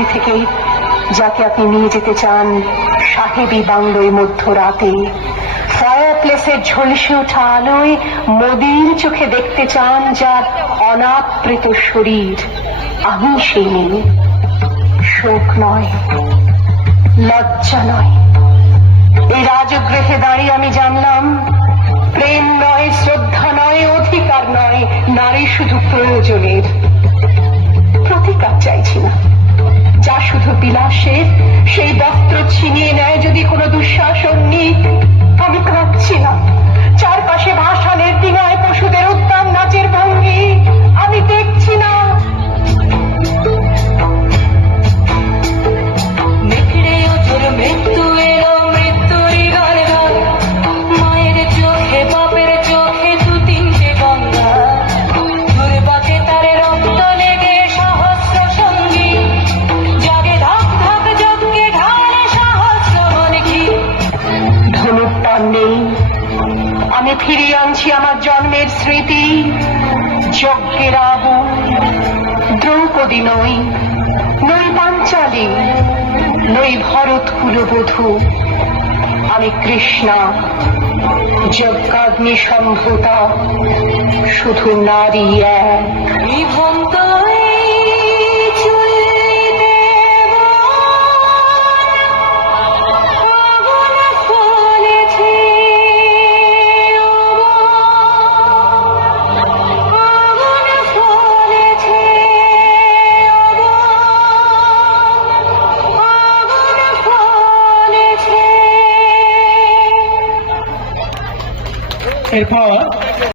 বস্তি থেকে যাকে আপনি নিয়ে যেতে চান সাহেবী বাংলোয় মধ্যরাতে, ফায়ার প্লেসের ঝলসে ওঠা আলোয় মোদির চোখে দেখতে চান যার অনাবৃত শরীর, আমি সেই মেয়ে। শোক নয়, লজ্জা নয়, এই রাজগৃহে দাঁড়িয়ে আমি জানলাম প্রেম নয়, শ্রদ্ধা নয়, অধিকার নয়, নারী শুধু প্রয়োজনের। প্রতিকার চাইছি না, যা শুধু বিলাসের, সেই বস্ত্র ছিনিয়ে নেয় যদি কোনো দুঃশাসন নিক। আমি কাঁদছি না, চারপাশে ভাসানের দিনায় পশুদের উদ্যান নাচের ভঙ্গি আমি দেখছি না। মৃত্যু এলো, মৃত্যুরই গান গান, মায়ের চোখে বাপের চোখে দু তিনটে গঙ্গা, দুর্বাকে তার রক্ত লেগে সহস্র সঙ্গী, জাগে ধাক ধাক যজ্ঞে ঢালে সহস্র মনকি। ধনুর টান নেই, আমি ফিরিয়ে আনছি আমার জন্মের স্মৃতি, যজ্ঞের আগুন। দ্রৌপদী নই, নই পাঞ্চালী, নই ভরত কুলবধূ, আমি কৃষ্ণা, যজ্ঞাগ্নি সম্ভূতা, শুধু নারী এক। নিভন্ত এই চুল্লিতে আগুন ফলেছে, আগুন ফলেছে, আগুন ফলেছে। এরপর